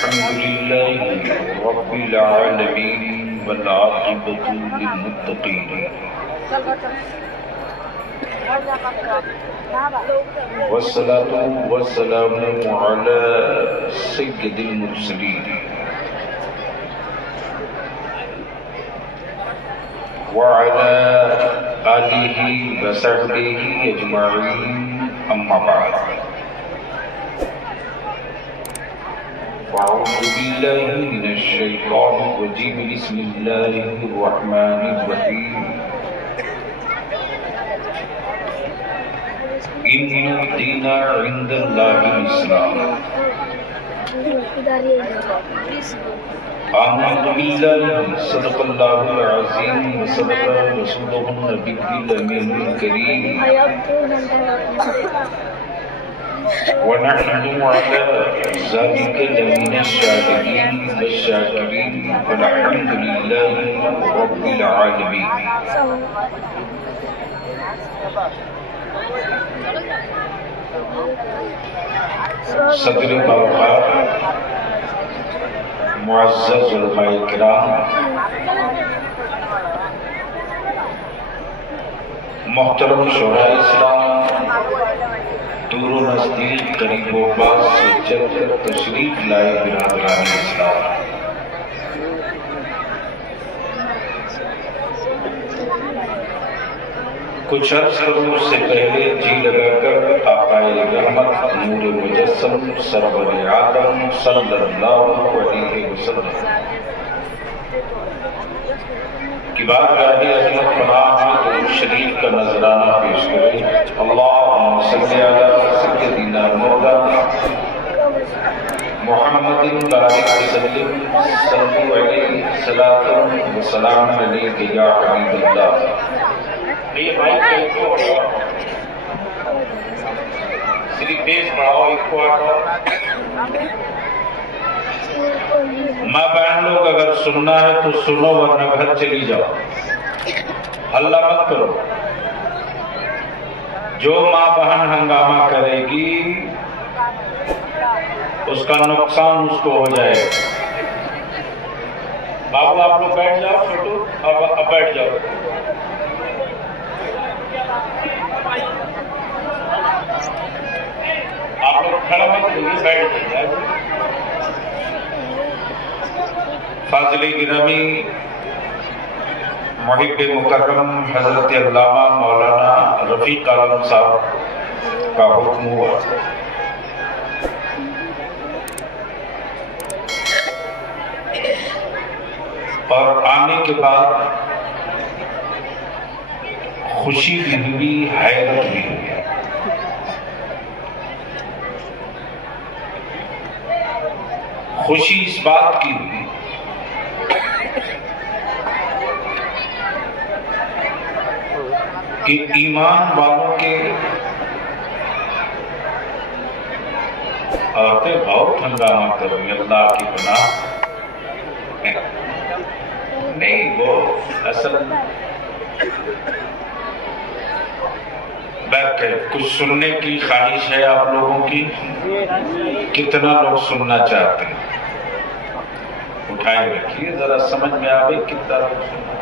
अल्हम्दुलिल्लाहि रब्बिल आलमीन वल आक़िबतु लिल मुत्तक़ीन वस्सलातु वस्सलामु अला सय्यिदिल मुरसलीन व अला आलिहि व सहबिहि अजमईन अम्मा बाद। अऊज़ु बिल्लाहि मिनश शैतानिर रजीम बिस्मिल्लाहिर रहमानिर रहीम। इन्ना दीना इंदल्लाहिल इस्लाम। आमनतु बिल्लाहि सदक़ल्लाहुल अज़ीम व सदक़ रसूलुहुन नबिय्युल अमीनुल करीम व नहनु अला ज़ालिका लमिनश शाहिदीन वश्शाकिरीन वल्हम्दुलिल्लाहि रब्बिल आलमीन। सदर बावक़ार मुअज़्ज़ज़ उलमाए किराम, मोहतरम शोहराए इस्लाम, दूर व नज़दीक करीब व पास से चलकर तशरीफ लाए बिरादरान इस्लाम, कुछ अर्ज़ करूं उससे पहले जी लगाकर आक़ाए रहमत नूर मुजस्सम सरवर आदम सल्लल्लाहु अलैहि वसल्लम की बारगाह अज़मत पनाह में दुरूद शरीफ का नजराना पेश करें। अल्लाहुम्मा सल्लि अला सय्यिदिना मौलाना मुहम्मदिन बारिक वसल्लिम सल्लल्लाहु अलैहि सलातन व सलाम अलैका या हबीबल्लाह। ये माइक को श्री बेस बढ़ाओ इको हटाओ। माँ बहन लोग अगर सुनना है तो सुनो, वरना घर चली जाओ, हल्ला मत करो। जो माँ बहन हंगामा करेगी उसका नुकसान उसको हो जाएगा। बाबू आप लोग बैठ जाओ, छोटू अब बैठ जाओ। आप लोग खड़ा मत होइए, बैठ जाइए। फाज़िल गिरामी मुहिब्बे मुकर्रम हज़रत अल्लामा मौलाना रफ़ीक आलम साहब का हुक्म हुआ और आने के बाद खुशी भी हुई, हैरत भी हुई। खुशी इस बात की हुई कि ईमान वालों के औरतें बहुत हंगामा कर रही, अल्लाह की पनाह नहीं, वो असल कुछ सुनने की ख्वाहिश है आप लोगों की। कितना लोग सुनना चाहते हैं? उठाए रखिए, जरा समझ में आवे कितना लोग सुनना।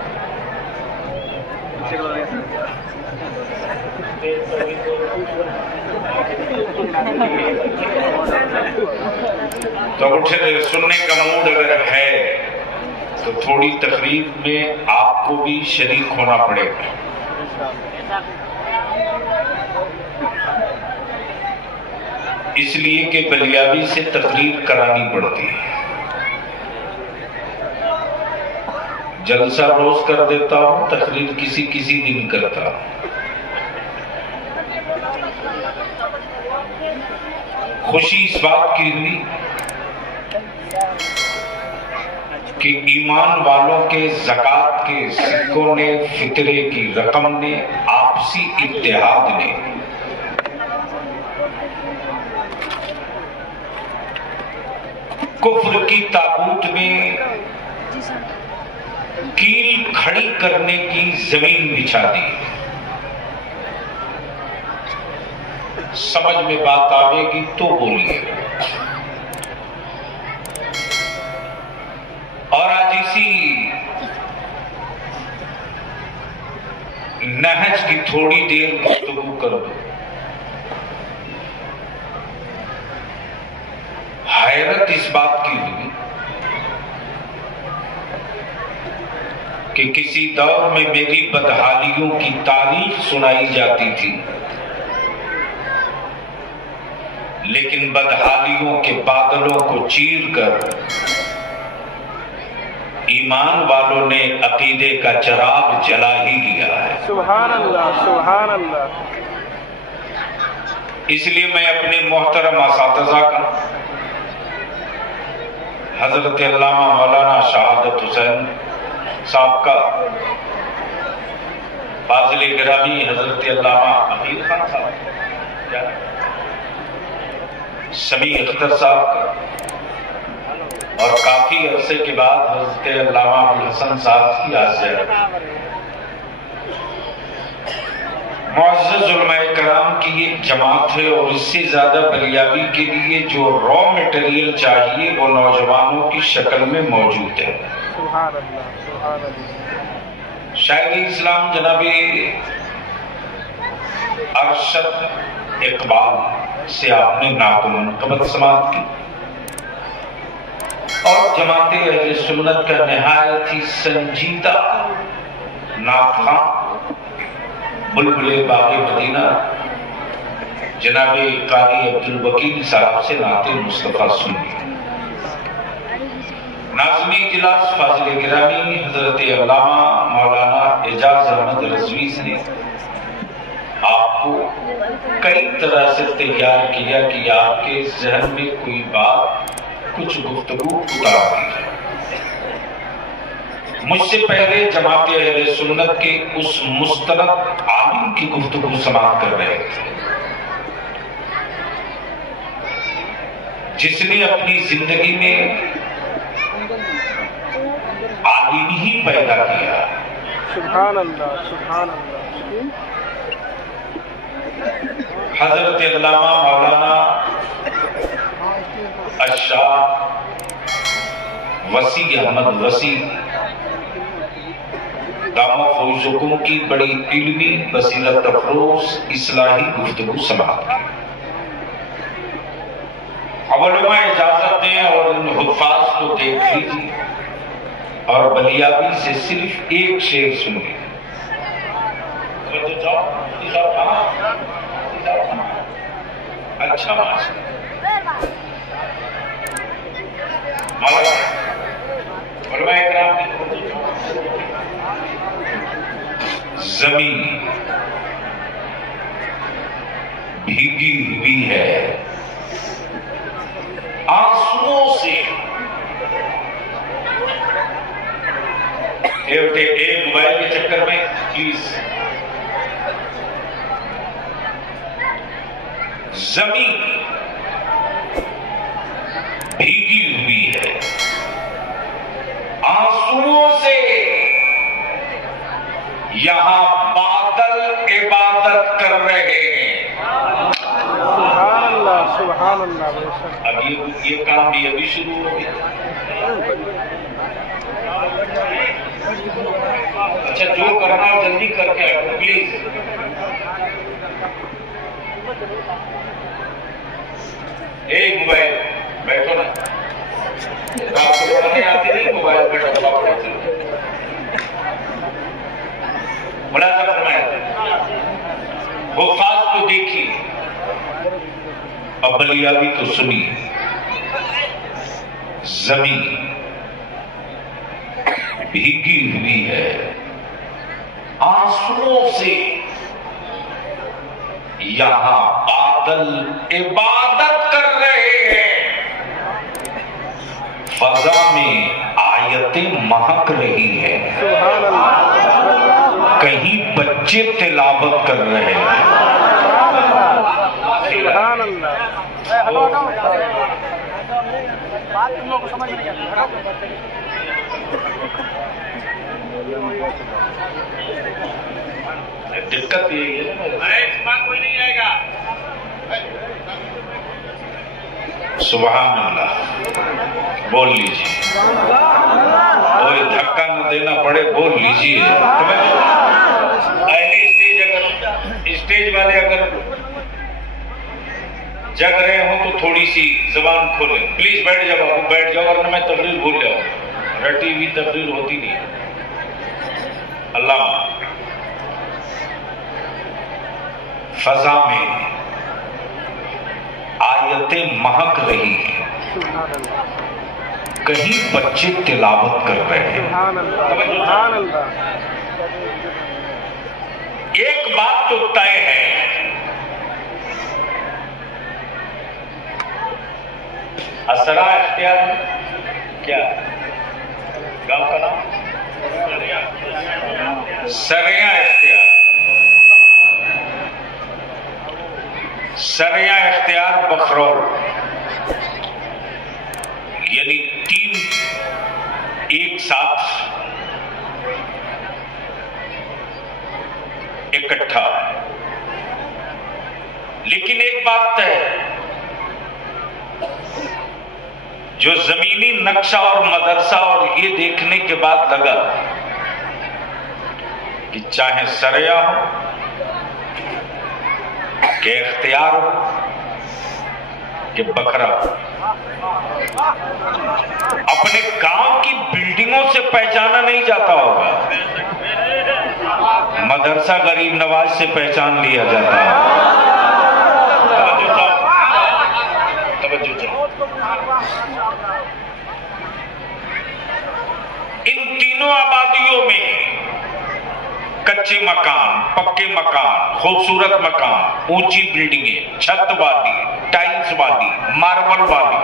तो उठे सुनने का मूड अगर है तो थोड़ी तकरीब में आपको भी शरीक होना पड़ेगा। इसलिए कि बलियाबी से तकरीर करानी पड़ती है। जलसा रोज कर देता हूं, तकरीर किसी किसी दिन करता हूं। खुशी इस बात की हुई कि ईमान वालों के ज़कात के सिक्कों ने, फितरे की रकम ने, आपसी इत्तेहाद ने कुफ्र की ताबूत में कील खड़ी करने की जमीन बिछा दी। समझ में बात आवेगी तो बोलिए। और आज इसी नहज की थोड़ी देर गुफ्तगू कर दो। हैरत इस बात की हुई कि किसी दौर में मेरी बदहालियों की तारीफ सुनाई जाती थी, लेकिन बदहालियों के बादलों को चीरकर ईमान वालों ने अकीदे का चिराग जला ही लिया है। सुभान अल्लाह, सुभान अल्लाह। इसलिए मैं अपने मोहतरम असातिज़ा का हजरत अल्लामा मौलाना शहादत हुसैन साहब का, फाजिल गिरामी हजरत अल्लामा अमीर खान साहब, समी अख्तर साहब का, और काफी अरसे के बाद हजरत अल्लामा अबुल हसन साहब की हाज़िर मुअज़्ज़ज़ उलमाए कराम की एक जमात है। और इससे ज्यादा बलियाबी के लिए जो रॉ मटेरियल चाहिए वो नौजवानों की शक्ल में मौजूद है। शायरी इस्लाम जनाबे अरशद इकबाल से आपने नातुमनक़बत समाअत की, और जमाते अहले सुन्नत का निहायत ही संजीदा नाख़्वां बुलबुले बाग़े मदीना जनाबे कारी अब्दुल वकील साहब से नाते मुस्तफ़ा सुनी। नाज़िम इजलास फाज़िल गिरामी हज़रत अल्लामा मौलाना एजाज अहमद रज़वी ने आपको कई तरह से तैयार किया कि आपके ज़हन में कोई बात, कुछ गुफ्तगू उतार दी। मुझसे पहले जमात अहले सुन्नत के उस मुस्तरद आलिम की गुफ्तगू समाअत कर रहे थे जिसने अपनी जिंदगी में आलिम ही पैदा किया। सुभान अल्लाह, सुभान अल्लाह। हजरत अल्लामा मौलाना अशाह वसी अहमद वसी दामो फौज़ुकुम की बड़ी इल्मी बसीरत अफरोज इस्लाही गुफ्तगू समाअत की। अब उलमा इजाजत दें और इन हुफ़ाज़ को देख लीजिए और बलियाबी से सिर्फ एक शेर सुनिए। अच्छा ज़मीन भीगी हुई है आंसुओं से। एक मोबाइल के चक्कर में प्लीज। जमीन भीगी हुई है आंसुओं से, यहां बादल इबादत कर रहे हैं। सुभान अल्लाह, सुभान अल्लाह। अब ये काम भी अभी शुरू हो गया। अच्छा, जो करना हो जल्दी करके आओ प्लीज। एक मोबाइल बैठो ना, आपको पढ़ने आती नहीं, मोबाइल पे डब्बा पड़े मुलाज़ा फरमाया। हुफ़ाज़ को देखिए, अब बलियाबी तो सुनिए। ज़मीन भीगी हुई है आंसुओं से, यहां बादल इबादत कर रहे हैं। फजा में आयतें महक रही है, कहीं बच्चे तिलावत कर रहे हैं। सुभान अल्लाह। बात तुम लोग को समझ नहीं आती। दिक्कत यही है, कोई नहीं आएगा। सुभान अल्लाह, बोल लीजिए। कोई धक्का न देना पड़े, बोल लीजिए। पहले स्टेज वाले अगर जग रहे हो तो थोड़ी सी जबान खोलें। प्लीज बैठ जाओ बाबू, बैठ जाओ, वरना मैं तकरीर भूल जाऊँ। रटी हुई तकरीर होती नहीं है। अल्लाह फजा में आयतें महक रही हैं, कहीं बच्चे तिलावत कर रहे हैं। एक बात तो तय है, असरा इख्तियार क्या गांव का नाम? सरिया इख्तियार। सरिया इख्तियार बखरौल, यानी 3 एक साथ इकट्ठा। लेकिन एक बात तय, जो जमीनी नक्शा और मदरसा और ये देखने के बाद लगा कि चाहे सरिया हो कि इख्तियार हो कि बकरा हो, अपने गांव की बिल्डिंगों से पहचाना नहीं जाता होगा, मदरसा गरीब नवाज से पहचान लिया जाता है। इन तीनों आबादियों में कच्चे मकान, पक्के मकान, खूबसूरत मकान, ऊंची बिल्डिंगें, छत वाली, टाइल्स वाली, मार्बल वाली,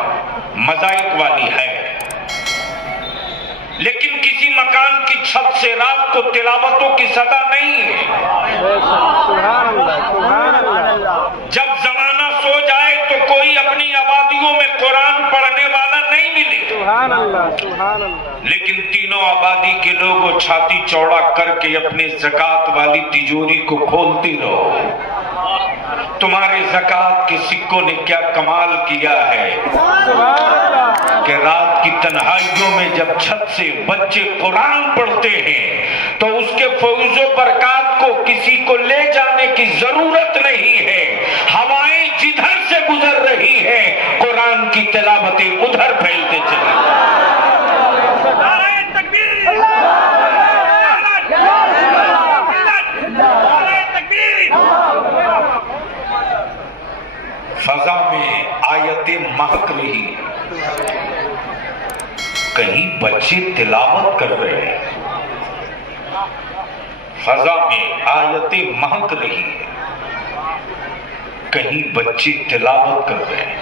मोज़ाइक वाली है। लेकिन किसी मकान की छत से रात को तिलावतों की सदा नहीं है। जब जमाना सो जाए तो कोई अपनी आबादियों में कुरान पढ़ने वाला नहीं मिले। लेकिन तीनों आबादी के लोग छाती चौड़ा करके अपने ज़कात वाली तिजोरी को खोलते रहो। तुम्हारे ज़कात के सिक्कों ने क्या कमाल किया है कि रात की तन्हाइयों में जब छत से बच्चे कुरान पढ़ते हैं तो उसके फौजो बरकात को किसी को ले जाने की जरूरत नहीं है। हवाएं जिधर से गुजर रही है, कुरान की तिलावतें उधर फैलते चली। फजा में आयतें महक रही, कहीं बच्चे तिलावत कर रहे हैं। फजा में आयतें महक रही है, कहीं बच्चे तिलावत कर रहे हैं।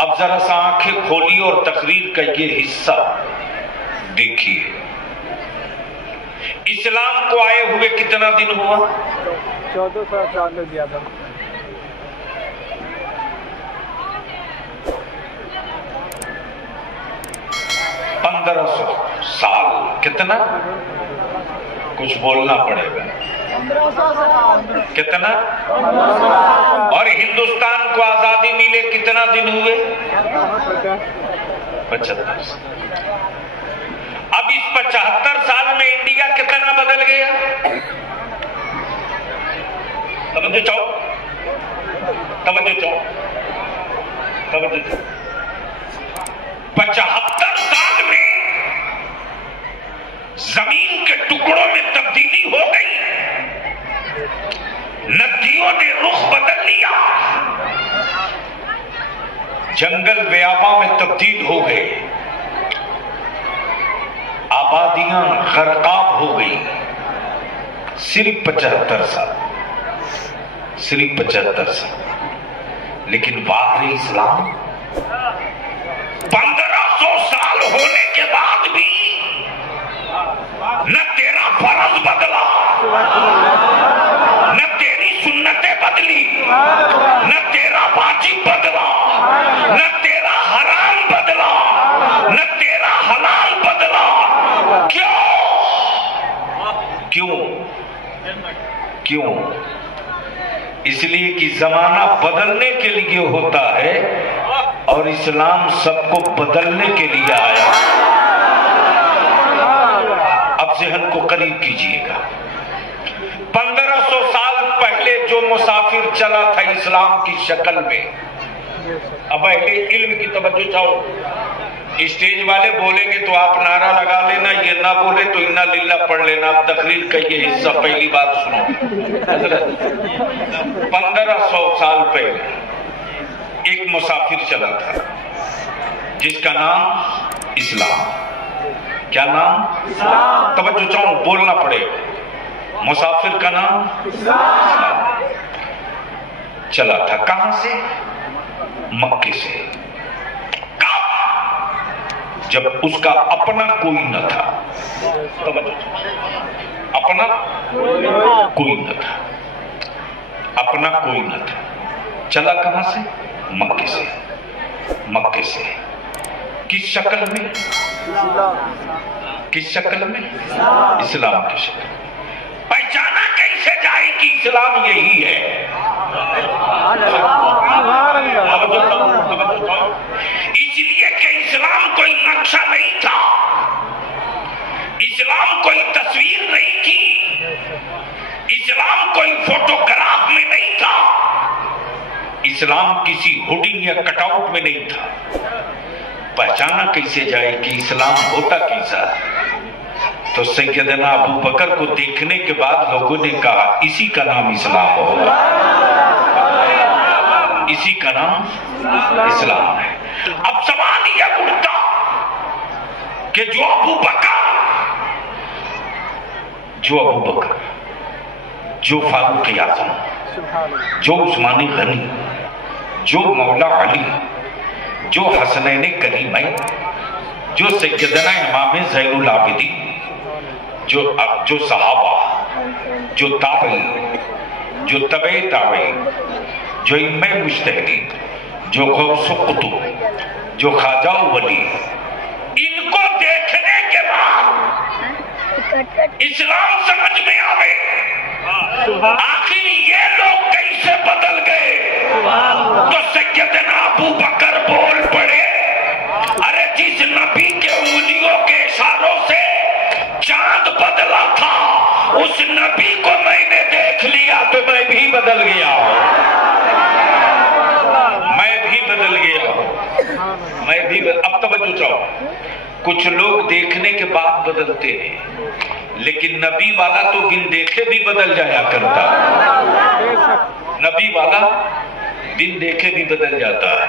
अब जरा सा आंखें खोलिए और तकरीर का ये हिस्सा देखिए। इस्लाम को आए हुए कितना दिन हुआ? 1400 साल में दिया था। 1500 साल। कितना? कुछ बोलना पड़ेगा। कितना? और हिंदुस्तान को आजादी मिले कितना दिन हुए? 75। अब इस 75 साल में इंडिया कितना बदल गया? तवज्जो चाहो, तवज्जो चाहो, तवज्जो चाहो। 75 साल में जमीन के टुकड़ों में तब्दीली हो गई, नदियों ने रुख बदल लिया, जंगल व्यापा में तब्दील हो गए, आबादियां गरकाब हो गई। सिर्फ 75 साल, सिर्फ 75 साल। लेकिन वाह इस्लाम, 1500 साल होने के बाद भी न तेरा फर्ज बदला, न तेरी सुन्नतें बदली, न तेरा वाजिब बदला, न तेरा हराम बदला, न तेरा हलाल बदला। क्यों? क्यों? क्यों? इसलिए कि जमाना बदलने के लिए होता है, और इस्लाम सबको बदलने के लिए आया। अब ज़हन को करीब कीजिएगा। 1500 साल पहले जो मुसाफिर चला था इस्लाम की शक्ल में, अब अहले इल्म की तवज्जो चाहो। स्टेज वाले बोलेंगे तो आप नारा लगा लेना, ये ना बोले तो इन्ना लिल्ला पढ़ लेना। आप तकरीर का ये हिस्सा पहली बात सुनो। 1500 साल पहले एक मुसाफिर चला था जिसका नाम इस्लाम। क्या नाम? इस्लाम। तवज्जो चाहो, बोलना पड़ेगा। मुसाफिर का नाम इस्लाम। चला था कहां से? मक्के से। जब उसका अपना कोई न था, अपना कोई न था, अपना कोई न था। चला कहां से? मक्के से। मक्के से किस शक्ल में? किस शक्ल में? इस्लाम की शक्ल। पहचाना कैसे जाए कि इस्लाम यही है? इसलिए कि इस्लाम कोई नक्शा नहीं था, इस्लाम कोई तस्वीर नहीं थी, इस्लाम कोई फोटोग्राफ में नहीं था, इस्लाम किसी होर्डिंग या कटआउट में नहीं था। पहचाना कैसे जाए कि इस्लाम होता कैसा? तो सैयदना अबू बकर को देखने के बाद लोगों ने कहा इसी का नाम इस्लाम होगा, इसी का नाम इस्लाम है। अब सवाल यह उठता कि जो अबू बकर, जो फारूक आज़म, जो उस्मान गनी, जो मौला अली, जो हसनैन करीमैन, जो सैयदना इमाम ज़ैनुल आबिदीन, जो सहाबा, जो ताबई, जो तबे ताबई, जो इम्मे मुज्तहिदीन, जो गौस कुतुब, जो ख्वाजा वली, इनको देखने के बाद इस्लाम समझ में आवे आखिर ये लोग कैसे बदल गए। तो सैयदना अबू बकर बोल पड़े, अरे जिस नबी के उंगलियों के इशारों से चांद बदला था, उस नबी को मैंने देख लिया तो मैं भी बदल गया, मैं भी बदल गया, मैं भी अब तवज्जो चाहो। कुछ लोग देखने के बाद बदलते हैं, लेकिन नबी वाला तो बिन देखे भी बदल जाया करता है। नबी वाला बिन देखे भी बदल जाता है।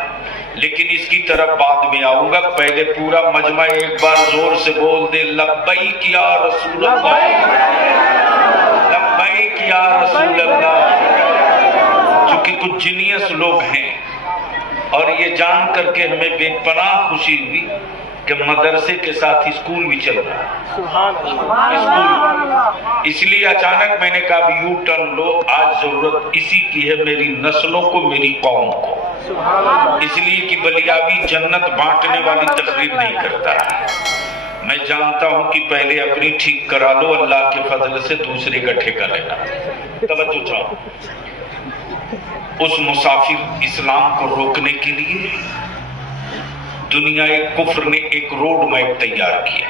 लेकिन इसकी तरफ बाद में आऊंगा, पहले पूरा मजमा एक बार जोर से बोल दे, लब्बैक या रसूल अल्लाह, लब्बैक या रसूल अल्लाह। चूंकि कुछ जीनियस लोग हैं और ये जान करके हमें बेपनाह खुशी हुई कि मदरसे के साथ स्कूल भी चल रहा है। स्कूल इसलिए अचानक मैंने कहा यू टर्न लो, आज जरूरत इसी की है, मेरी नस्लों को, मेरी कौम को। इसलिए कि बलियाबी जन्नत बांटने वाली तकरीर नहीं करता। मैं जानता हूं कि पहले अपनी ठीक करा लो, अल्लाह के फजल से दूसरे का ठेका लेना। तवज्जो चाहो। उस मुसाफिर इस्लाम को रोकने के लिए दुनिया कुफ्र ने एक रोड मैप तैयार किया।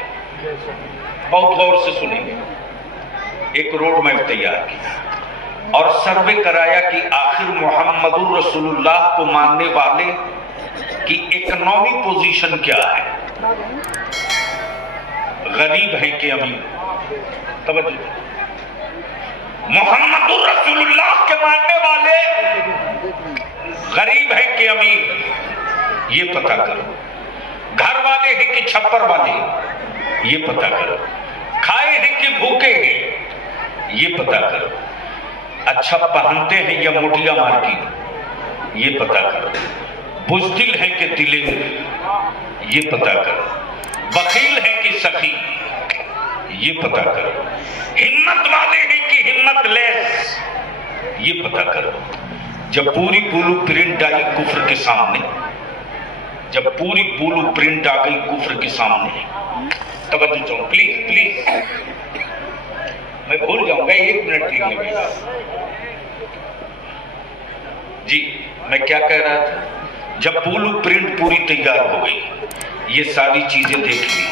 बहुत गौर से सुनेंगे। एक रोड मैप तैयार किया और सर्वे कराया कि आखिर मोहम्मदुर रसूलुल्लाह को मानने वाले की इकोनॉमिक पोजीशन क्या है, गरीब है कि अमीर। तवज्जो, मोहम्मदुर रसूलुल्लाह के मानने वाले गरीब है कि अमीर, ये पता करो। घर वाले हैं कि छप्पर वाले, ये पता करो। खाए हैं कि भूखे हैं, ये पता करो। अच्छा पहनते हैं या मोटिया मार्की, ये पता करो। बुज़दिल है कि दिलेर, ये पता करो। बखील है कि सखी, ये पता करो। हिम्मत वाले हैं कि हिम्मत लेस, ये पता करो। जब पूरी ब्लू प्रिंट आई कुफ्र के सामने, जब पूरी ब्लू प्रिंट आ गई कुफ्र के सामने, तवज्जो चाहो प्लीज प्लीज, मैं भूल जाऊंगा, 1 मिनट लीजिए जी। मैं क्या कह रहा था? जब ब्लू प्रिंट पूरी तैयार हो गई, ये सारी चीजें देख ली,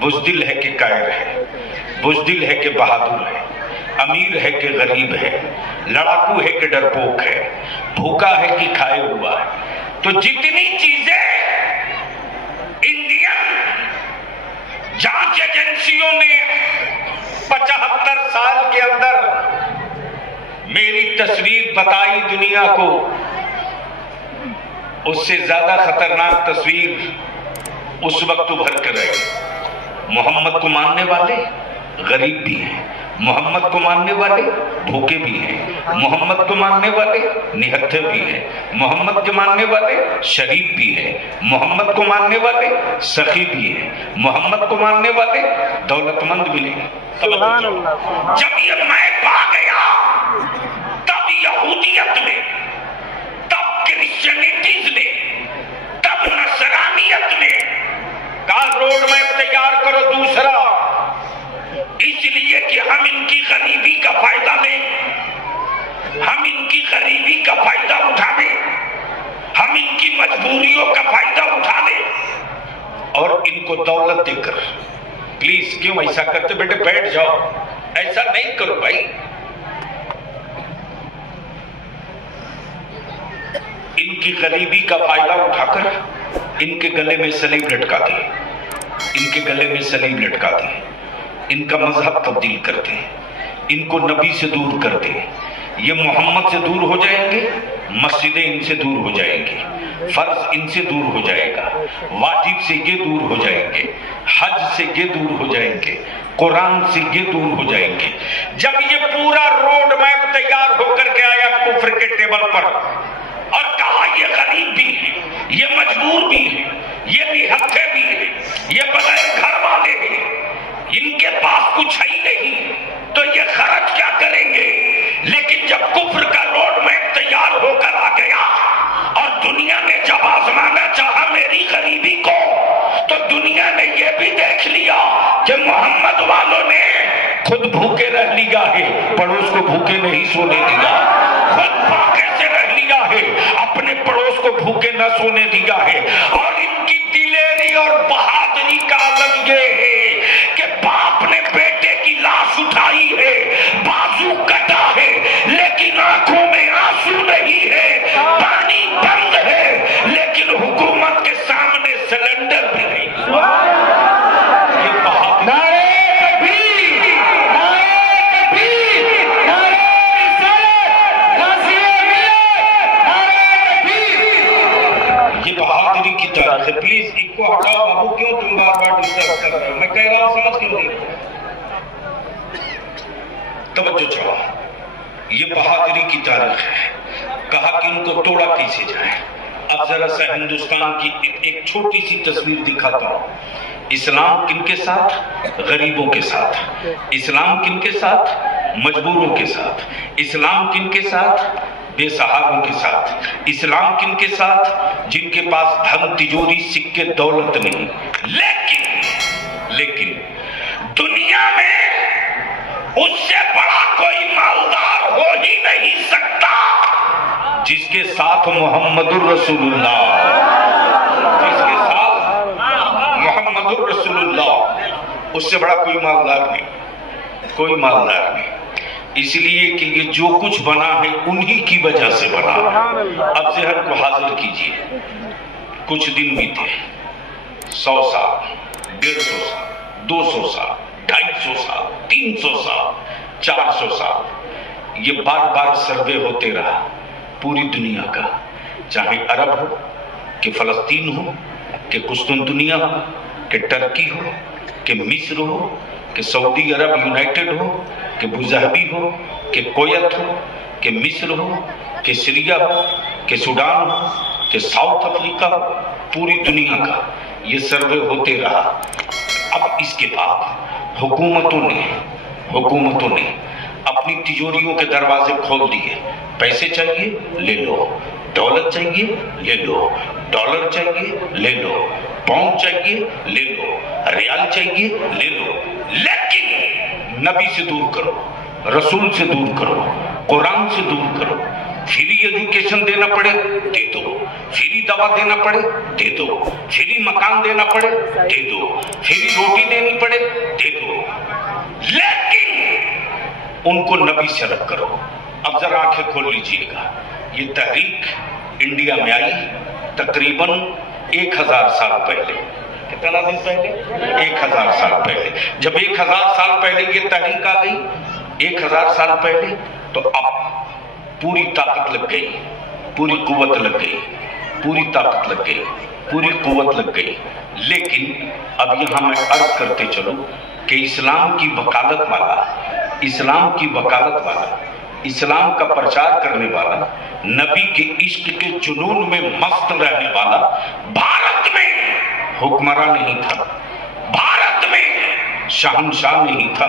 बुज़दिल है कि कायर है, बुज़दिल है कि बहादुर है, अमीर है कि गरीब है, लड़ाकू है कि डरपोक है, भूखा है कि खाए हुआ है, तो जितनी चीजें इंडियन जांच एजेंसियों ने 75 साल के अंदर मेरी तस्वीर बताई दुनिया को, उससे ज्यादा खतरनाक तस्वीर उस वक्त उभर कर आई। मोहम्मद को मानने वाले गरीब भी हैं, मोहम्मद को मानने वाले भूखे भी हैं, मोहम्मद को मानने वाले निहत्थे भी हैं, मोहम्मद के मानने वाले शरीफ भी हैं, मोहम्मद को मानने वाले सखी भी हैं, मोहम्मद को मानने वाले दौलतमंद भी नहीं। जब ये मैप आ गया, तब यहूदियत ने, तब क्रिश्चियनिटीज ने, तब नसरानियत ने कहा रोड मैप तैयार करो दूसरा, इसलिए कि हम इनकी गरीबी का फायदा लें, हम इनकी गरीबी का फायदा उठा लें, हम इनकी मजबूरियों का फायदा उठा लें और इनको दौलत देकर। प्लीज क्यों ऐसा करते बेटे, बैठ जाओ, ऐसा नहीं करो भाई। इनकी गरीबी का फायदा उठाकर इनके गले में सलीब लटका दिए, इनके गले में सलीब लटका दिए, इनका मजहब तब्दील करते हैं, इनको नबी से दूर करते हैं, ये मोहम्मद से दूर हो जाएंगे, मस्जिदें इनसे दूर हो जाएंगी, फर्ज इनसे दूर हो जाएगा, वाजिब से ये दूर हो जाएंगे, हज से ये दूर हो जाएंगे, कुरान से ये दूर हो जाएंगे। जब ये पूरा रोड मैप तैयार होकर के आया कुफ्र के टेबल पर और कहा ये गरीब भी है, ये मजबूर भी है, ये निहत्थे भी है, ये बगैर घर वाले हैं, इनके पास कुछ है ही नहीं, तो ये खर्च क्या करेंगे। लेकिन जब कुफ्र का रोड मैप तैयार होकर आ गया और दुनिया ने जब आजमाना चाहा मेरी गरीबी को, तो दुनिया ने ये भी देख लिया कि मोहम्मद वालों ने खुद भूखे रह लिया है, पड़ोस को भूखे नहीं सोने दिया, खुद भूखे से रह लिया है, अपने पड़ोस को भूखे न सोने दिया है। और इनकी दिलेरी और बहादुरी का आलम ये है कि बाप ने बेटे की लाश उठाई है, बाजू कटा है, लेकिन आंखों में आंसू नहीं है, पानी बंद है, लेकिन हुकूमत के सामने सिलेंडर भी नहीं। ये बहादुरी की तरह से। प्लीज इनको हटाओ बाबू, क्यों तुम बार बार डिस्टर्ब कर रहे हो, मैं कह रहा हूं समझ क्यों नहीं। तवज्जो चाहो, ये बहादुरी की तारीख है। कहा कि इनको तोड़ा कैसे जाए। अब जरा सा हिंदुस्तान की एक छोटी सी तस्वीर दिखाता हूं। इस्लाम किनके साथ? गरीबों के साथ। इस्लाम किनके साथ? मजबूरों के साथ। इस्लाम किनके साथ? बेसहारों के साथ। इस्लाम किनके साथ? जिनके पास धन तिजोरी सिक्के दौलत नहीं। लेकिन दुनिया में उससे बड़ा कोई मालदार हो ही नहीं सकता जिसके साथ मोहम्मदुर रसूलुल्लाह, जिसके साथ मोहम्मदुर रसूलुल्लाह, उससे बड़ा कोई मालदार नहीं, कोई मालदार नहीं। इसलिए कि ये जो कुछ बना है उन्हीं की वजह से बना है। अब ज़हन को हाजिर कीजिए, कुछ दिन बीते, 100 साल, 150 साल, 200 साल, 250 साल, 300 साल, 400 साल, ये बार बार सर्वे होते रहा पूरी दुनिया का, चाहे अरब हो कि फलस्तीन हो कि कुस्तुनतुनिया हो कि टर्की हो कि मिस्र हो कि सऊदी अरब यूनाइटेड हो कि बुज़हबी हो कि कोयत हो कि मिस्र हो कि सीरिया हो कि सूडान हो कि साउथ अफ्रीका हो, पूरी दुनिया का ये सर्वे होते रहा। अब इसके बाद हुकूमतों ने अपनी तिजोरियों के दरवाजे खोल दिए। पैसे चाहिए ले लो, दौलत चाहिए ले लो, डॉलर चाहिए ले लो, पाउंड चाहिए ले लो, रियाल चाहिए ले लो, लेकिन नबी से दूर करो, रसूल से दूर करो, कुरान से दूर करो, फ्री एजुकेशन देना पड़े दे दो, फ्री दवा देना पड़े दे दो, फ्री मकान देना पड़े दे दो, फ्री रोटी देनी पड़े दे दो, लेकिन उनको नबी से अलग करो। अब जरा आंखें खोल लीजिएगा, ये तहरीक इंडिया में आई तकरीबन 1000 साल पहले। कितना दिन पहले? 1000 साल पहले। जब 1000 साल पहले ये तहरीक आ गई, 1000 साल पहले, तो अब पूरी ताकत लग गई, पूरी कुव्वत लग गई, पूरी ताकत लग गई, पूरी कुव्वत लग गई। लेकिन अब यहां मैं अर्ज करते चलूं कि इस्लाम की वकालत वाला, इस्लाम की वकालत वाला, इस्लाम का प्रचार करने वाला, नबी के इश्क के जुनून में मस्त रहने वाला भारत में हुक्मरान नहीं था, भारत में शहंशाह नहीं था,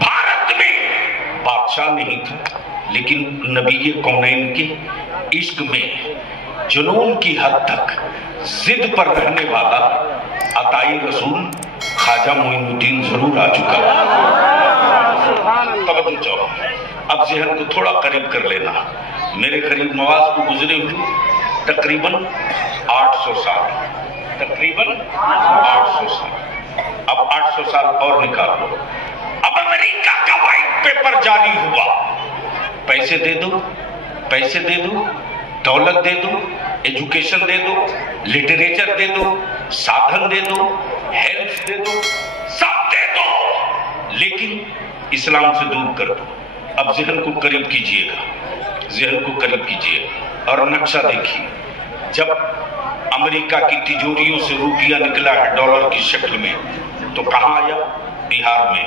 भारत में बादशाह नहीं था, लेकिन नबी कौनैन के इश्क में जुनून की हद तक जिद पर रहने वाला अताई रसूल ख्वाजा मोइनुद्दीन जरूर आ चुका। तवज्जो चाहो, अब ज़हन को थोड़ा करीब कर लेना। मेरे करीब नवाज को गुजरे हुए तकरीबन 800 साल, तकरीबन 800 साल। अब 800 साल और निकाल लो। अब अमेरिका का व्हाइट पेपर जारी हुआ, पैसे दे दो, पैसे दे दो, दौलत दे दो, एजुकेशन दे दो, लिटरेचर दे दो, साधन दे दो, हेल्थ दे दो, सब दे दो, लेकिन इस्लाम से दूर कर दो। अब ज़हन को करीब कीजिएगा, ज़हन को करीब कीजिए और नक्शा देखिए। जब अमेरिका की तिजोरियों से रुपया निकला है डॉलर की शक्ल में, तो कहाँ आया? बिहार में,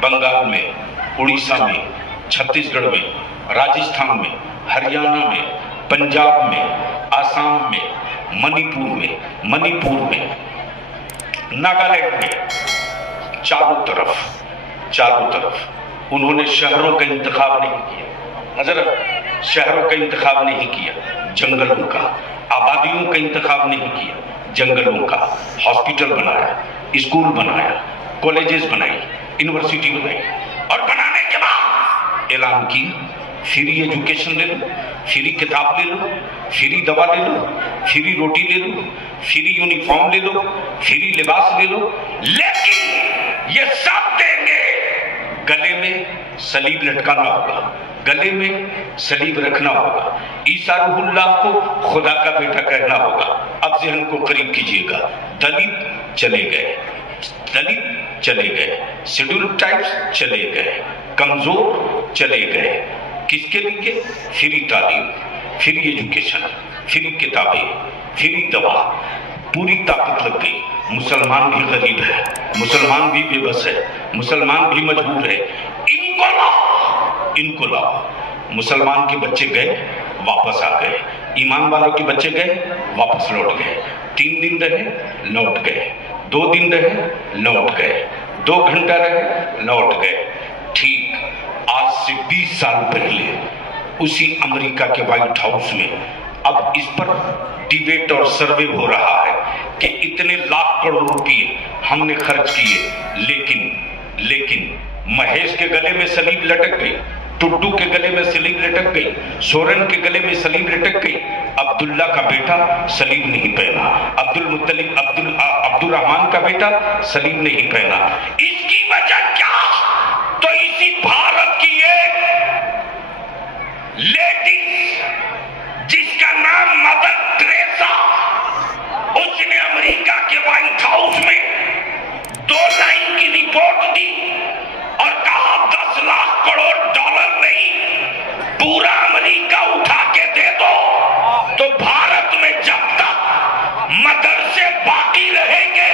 बंगाल में, उड़ीसा में, छत्तीसगढ़ में, राजस्थान में, हरियाणा में, पंजाब में, आसाम में, मणिपुर में, नागालैंड में, चारों तरफ उन्होंने शहरों का इंतखाब नहीं किया। नजर, शहरों का इंतखाब नहीं किया, जंगलों का, आबादियों का इंतखाब नहीं किया, जंगलों का। हॉस्पिटल बनाया, स्कूल बनाया, कॉलेजेस बनाई, यूनिवर्सिटी बनाई, और बनाने के बाद ऐलान किया फ्री एजुकेशन ले लो, फ्री किताब ले लो, फ्री दवा ले लो, फ्री रोटी ले लो, फ्री यूनिफॉर्म ले लो, फ्री लिबास ले लो, लेकिन ये सब देंगे, गले में सलीब लटकाना होगा, गले में सलीब रखना होगा, ईसा रूहुल्लाह को खुदा का बेटा कहना होगा। अब ज़हन को करीब कीजिएगा, दलित चले गए, दलित चले गए, शेड्यूल ट्राइब्स चले गए, कमजोर चले गए। किसके लिए? फ्री तालीम, फ्री एजुकेशन, फ्री किताबें, फ्री दवा, पूरी ताकत लग गई। मुसलमान भी गरीब है, मुसलमान भी बेबस है, मुसलमान भी मजबूर है। इनको लाओ, इनको लाओ। मुसलमान के बच्चे गए, वापस आ गए, ईमान वालों के बच्चे गए, वापस लौट गए। 3 दिन रहे, लौट गए, 2 दिन रहे, लौट गए, 2 घंटा रहे, लौट गए। ठीक आज से 20 साल पहले उसी अमेरिका के व्हाइट हाउस में अब इस पर डिबेट और सर्वे हो रहा है कि इतने लाख करोड़ रुपए हमने खर्च किए, लेकिन महेश के गले में सलीब लटक गई, टुड्डू के गले में सलीब लटक गई, सोरेन के गले में सलीब लटक गई, अब्दुल्ला का बेटा सलीब नहीं पहना, अब्दुल रहमान का बेटा सलीब नहीं पहना। इसकी वजह क्या? तो इसी भारत की एक लेडी जिसका नाम मदर टेरेसा, उसने अमेरिका के व्हाइट हाउस में 2 लाइन की रिपोर्ट दी और कहा 10 लाख करोड़ डॉलर नहीं, पूरा अमेरिका उठा के दे दो। तो भारत में जब तक मदरसे बाकी रहेंगे,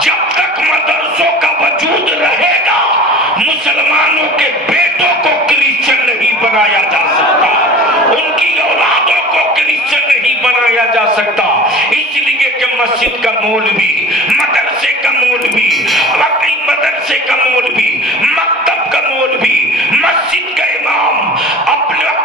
जब तक मदरसों का वजूद रहेगा, मुसलमानों के बेटों को क्रिश्चियन नहीं बनाया जा सकता, उनकी औलादों को क्रिश्चियन नहीं बनाया जा सकता। इसलिए कि मस्जिद का मौलवी, मदरसे का मौलवी, मदरसे का मौलवी, मकतब का मौलवी, मस्जिद का इमाम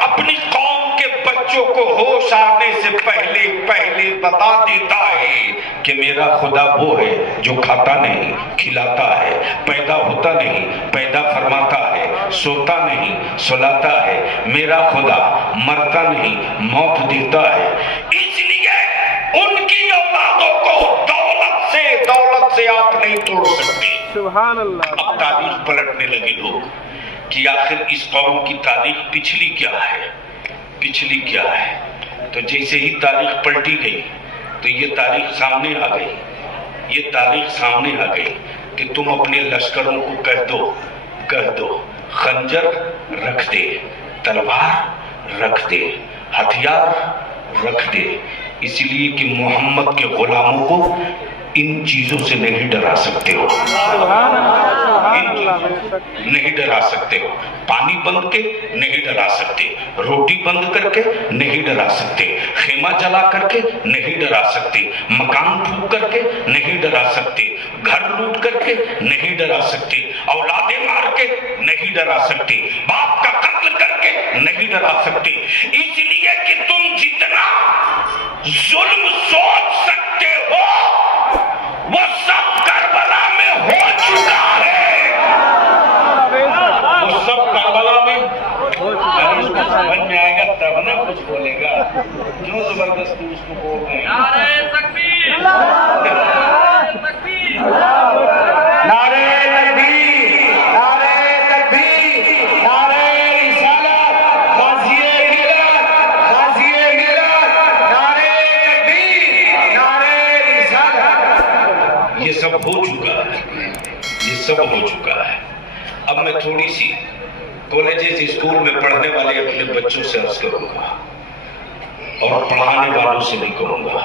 अपनी कौम के बच्चों को होश आने से पहले बता देता है कि मेरा खुदा वो है जो खाता नहीं खिलाता है, पैदा होता नहीं पैदा फरमाता है, सोता नहीं सुलाता है, मेरा खुदा मरता नहीं मौत देता है। इसलिए उनकी औलादों को दौलत से आप नहीं तोड़ सकते। सुभान अल्लाह। अब तारीख पलटने लगे लोग कि आखिर इस कौम की तारीख पिछली क्या है, पिछली क्या है। तो जैसे ही तारीख पलटी गई तो ये तारीख सामने आ गई, ये तारीख सामने आ गई कि तुम अपने लश्करों को कह दो खंजर रख दे, तलवार रख दे, हथियार रख दे, इसलिए कि मोहम्मद के गुलामों को इन चीजों से नहीं डरा सकते हो, नहीं डरा सकते हो। पानी बंद के नहीं डरा सकते, रोटी बंद करके नहीं डरा सकते, खेमा जला करके नहीं डरा सकते, मकान फूंक करके नहीं डरा सकते, घर लूट करके नहीं डरा सकते, औलादे मार के नहीं डरा सकते, बाप का कत्ल करके नहीं डरा सकते। इसलिए कि तुम जितना जुल्म सोच सकते हो वो सब करबला में हो चुका है, वो सब करबला में समझ में आएगा तब ना कुछ बोलेगा। क्यों जबरदस्ती उसको बोल रहे हैं? नारे तकबीर, नारे तकबीर, नारे तकबीर, नारे रिसालत, गाज़िए मिलत, नारे तकबीर, नारे रिसालत। ये सब हो चुका है, ये सब हो चुका है। अब मैं थोड़ी सी कॉलेजेस स्कूल में पढ़ने वाले अपने बच्चों से अर्ज करूंगा और पढ़ाने वालों से नहीं करूंगा।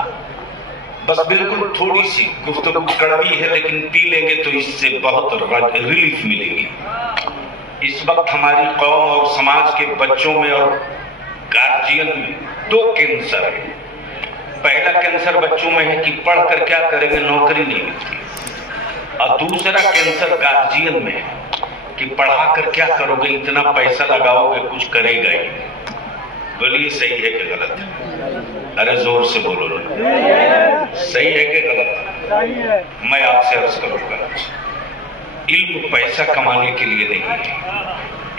बस बिल्कुल थोड़ी सी गुफ्तगू कड़वी है लेकिन पी लेंगे तो इससे बहुत रिलीफ मिलेगी। इस वक्त हमारी कौम और समाज के बच्चों में और गार्जियन में दो कैंसर है। पहला कैंसर बच्चों में है कि पढ़ कर क्या करेंगे, नौकरी नहीं मिलती, और दूसरा कैंसर गार्जियन में है कि पढ़ा कर क्या करोगे, इतना पैसा लगाओगे कुछ करेगा ही। बोलिए सही है कि गलत है? अरे जोर से बोलो ना, सही है कि गलत? मैं आपसे अर्ज करूंगा, इल्म पैसा कमाने के लिए नहीं है,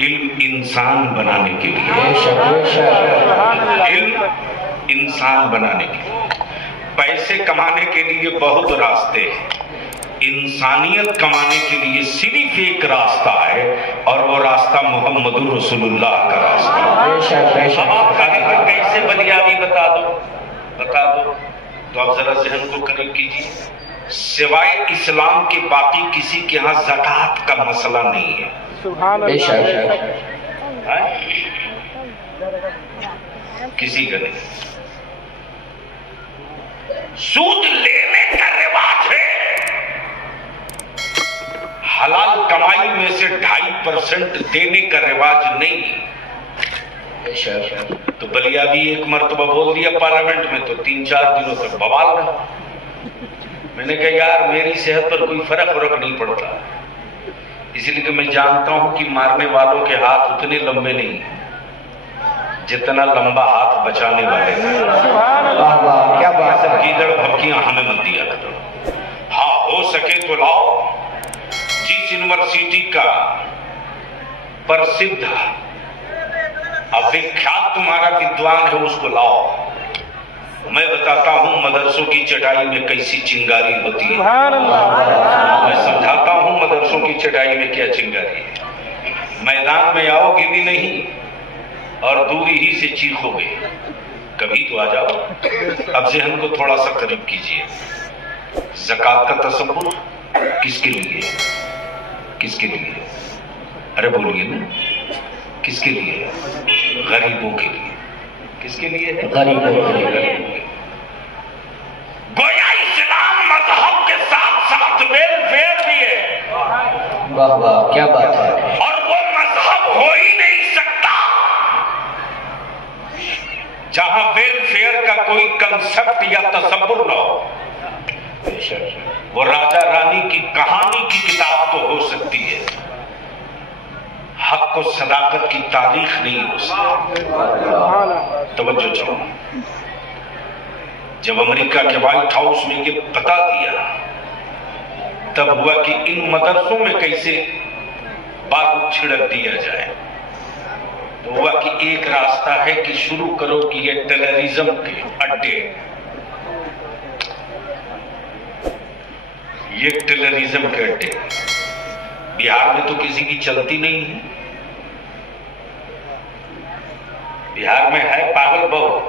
इल्म इंसान बनाने के लिए, इल्म इंसान बनाने के लिए। पैसे कमाने के लिए बहुत रास्ते हैं, इंसानियत कमाने के लिए सिर्फ एक रास्ता है और वो रास्ता मोहम्मद रसूलुल्लाह का रास्ता है। अब आप कहेंगे कैसे बलियाबी बता दो, तो आप जरा जहन को करीब कीजिए। सिवाय इस्लाम के बाकी किसी के यहाँ ज़कात का मसला नहीं है। सुभान अल्लाह। किसी का नहीं। सूद लेने का रिवाज है, हलाल कमाई में से 2.5% देने का रिवाज नहीं। तो बलियाबी एक मर्तबा बोल दिया पार्लियामेंट में तो 3-4 दिनों तक बवाल रहा। मैंने कहा यार मेरी सेहत पर कोई फर्क नहीं पड़ता, इसलिए कि मैं जानता हूं कि मारने वालों के हाथ उतने लंबे नहीं जितना लंबा हाथ बचाने वाले हैं। क्या बात है, कीदड़ भपकियां हमें मत दिया करो। हाँ हो सके तो लाओ, जिस यूनिवर्सिटी का प्रसिद्ध विख्यात तुम्हारा विद्वान है उसको लाओ, मैं बताता हूं मदरसों की चटाई में कैसी चिंगारी होती है, मैं समझाता हूं मदरसों की चटाई में क्या चिंगारी है। मैदान में आओगे भी नहीं और दूरी ही से चीखोगे, कभी तो आ जाओ। अब जहन को थोड़ा सा करीब कीजिए। ज़कात का तसव्वुर किसके लिए, किसके लिए? अरे बोलिए ना, किसके लिए? गरीबों के लिए। किसके लिए है? गरीबों के लिए। गोया इस्लाम मजहब के साथ साथ वेलफेयर भी है। वाह वाह क्या बात है। और वो मजहब हो ही नहीं सकता जहां वेलफेयर का कोई कंसेप्ट या तसव्वुर न हो। वो राजा रानी की कहानी की किताब तो हो सकती है, हक और सदाकत की तारीख नहीं हो सकती। तवज्जो चाहो, जब अमेरिका के व्हाइट हाउस में ये बता दिया, तब हुआ कि इन मदरसों में कैसे बारूद छिड़क दिया जाए। तो हुआ कि एक रास्ता है कि शुरू करो कि ये टेररिज्म के अड्डे, ये टेररिज्म के अड्डे बिहार में तो किसी की चलती नहीं है। बिहार में है पागल बहुत,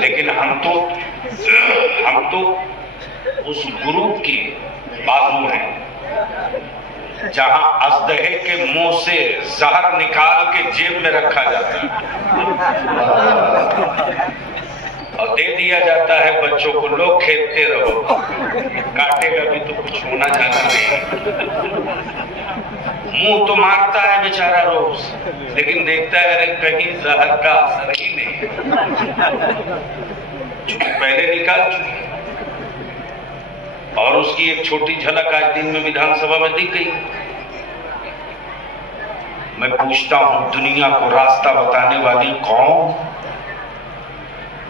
लेकिन हम तो उस ग्रुप के बाजू हैं जहां अजदहे के मुंह से जहर निकाल के जेब में रखा जाता है और दे दिया जाता है बच्चों को, लोग खेलते रहो, काटेगा भी तो कुछ होना जाना नहीं। मुंह तो मारता है बेचारा रोज, लेकिन देखता है अरे कहीं जहर का असर ही नहीं, पहले निकाल चुके। और उसकी एक छोटी झलक आज दिन में विधानसभा में दिख गई। मैं पूछता हूं, दुनिया को रास्ता बताने वाली कौन?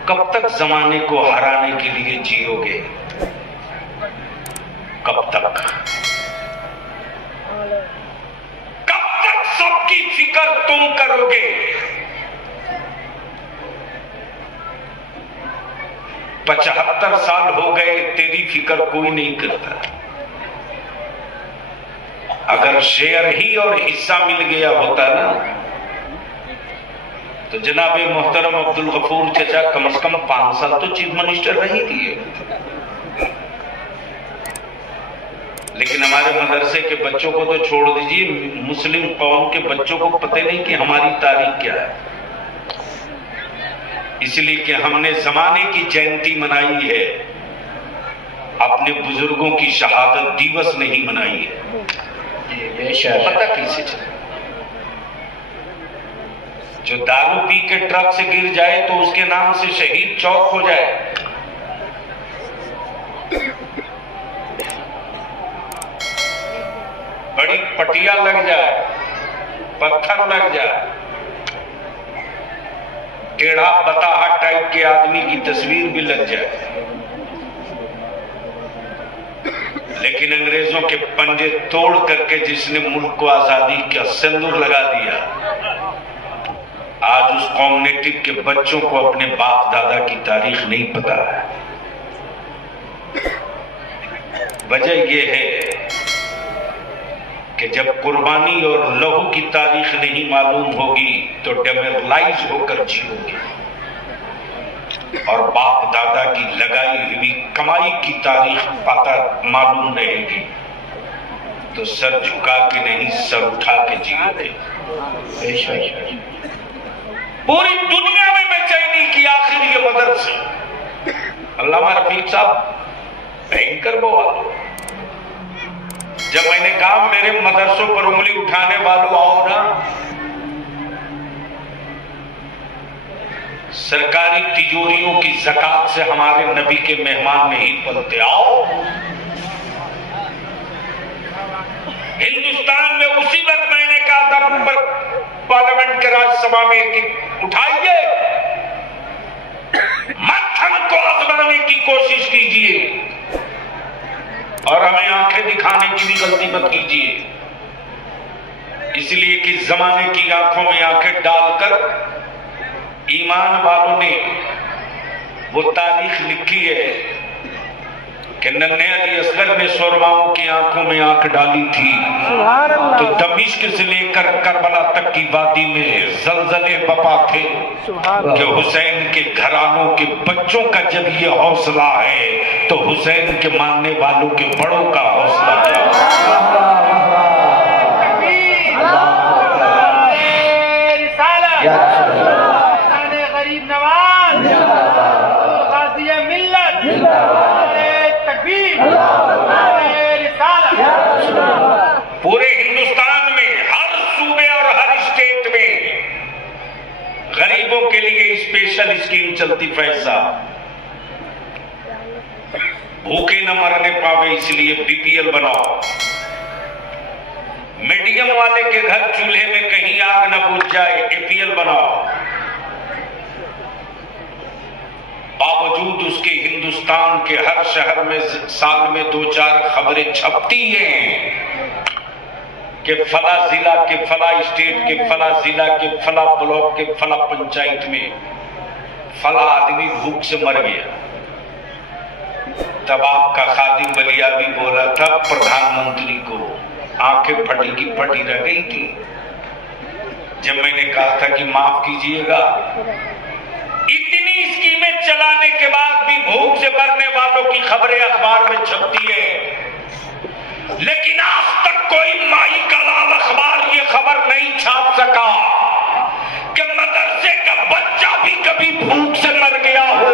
कब तक जमाने को हराने के लिए जियोगे? कब तक? कब तक सबकी फिक्र तुम करोगे? 75 साल हो गए, तेरी फिक्र कोई नहीं करता। अगर शेयर ही और हिस्सा मिल गया होता ना, तो जनाबे मोहतरम अब्दुल गफूर चचा कम से कम 5 साल तो चीफ मिनिस्टर रही दिए। लेकिन हमारे मदरसे के बच्चों को तो छोड़ दीजिए, मुस्लिम कौम के बच्चों को पता नहीं कि हमारी तारीख क्या है। इसलिए कि हमने जमाने की जयंती मनाई है, अपने बुजुर्गों की शहादत दिवस नहीं मनाई है। पता कैसे चले? जो दारू पी के ट्रक से गिर जाए तो उसके नाम से शहीद चौक हो जाए। बड़ी पटिया लग जाए, पत्थर लग जाए, टेढ़ा बताहा टाइप के आदमी की तस्वीर भी लग जाए, लेकिन अंग्रेजों के पंजे तोड़ करके जिसने मुल्क को आजादी का सिंदूर लगा दिया, आज उस कम्युनिटी के बच्चों को अपने बाप दादा की तारीख नहीं पता है। वजह यह है कि जब कुर्बानी और लहू की तारीख नहीं मालूम होगी तो डेमोरलाइज होकर जियोगे, और बाप दादा की लगाई हुई कमाई की तारीख पता मालूम रहेगी तो सर झुका के नहीं, सर उठा के जियोगे। पूरी दुनिया में बेचैनी की आखिर ये मदरसे। अल्लामा रफीक साहब भयंकर बोल। जब मैंने कहा मेरे मदरसों पर उंगली उठाने वालों आओ ना, सरकारी तिजोरियों की ज़कात से हमारे नबी के मेहमान नहीं पलते, आओ। हिंदुस्तान में उसी वक्त मैंने कहा था पार्लियामेंट के राज्यसभा में कि उठाइए, मत हमको आजमाने की कोशिश कीजिए और हमें आंखें दिखाने की भी गलती मत कीजिए। इसलिए कि जमाने की आंखों में आंखें डालकर ईमान वालों ने वो तारीख लिखी है कि नन्हे अली असगर ने शोरमाओं की आंखों में आंख डाली थी, तो दमिश्क से लेकर करबला तक की वादी में जलजले बपा थे कि हुसैन के घरानों के बच्चों का जब ये हौसला है तो हुसैन के मानने वालों के बड़ों का हौसला क्या? पूरे हिंदुस्तान में हर सूबे और हर स्टेट में गरीबों के लिए स्पेशल स्कीम चलती। पैसा भूखे न मरने पावे इसलिए बीपीएल बनाओ। मीडियम वाले के घर चूल्हे में कहीं आग न बुझ जाए, एपीएल बनाओ। बावजूद उसके हिंदुस्तान के हर शहर में साल में 2-4 खबरें छपती हैं कि फला जिला के फला स्टेट के फला जिला के फला ब्लॉक के फला पंचायत में फला आदमी भूख से मर गया। तब आपका खादिम बलियावी बोला था प्रधानमंत्री को, आंखें फटी की फटी रह गई थी जब मैंने कहा था कि माफ कीजिएगा, इतनी स्कीमें चलाने के बाद भी भूख से मरने वालों की खबरें अखबार में छपती है, लेकिन आज तक कोई माई का लाल अखबार ये खबर नहीं छाप सका कि मदरसे का बच्चा भी कभी भूख से मर गया हो।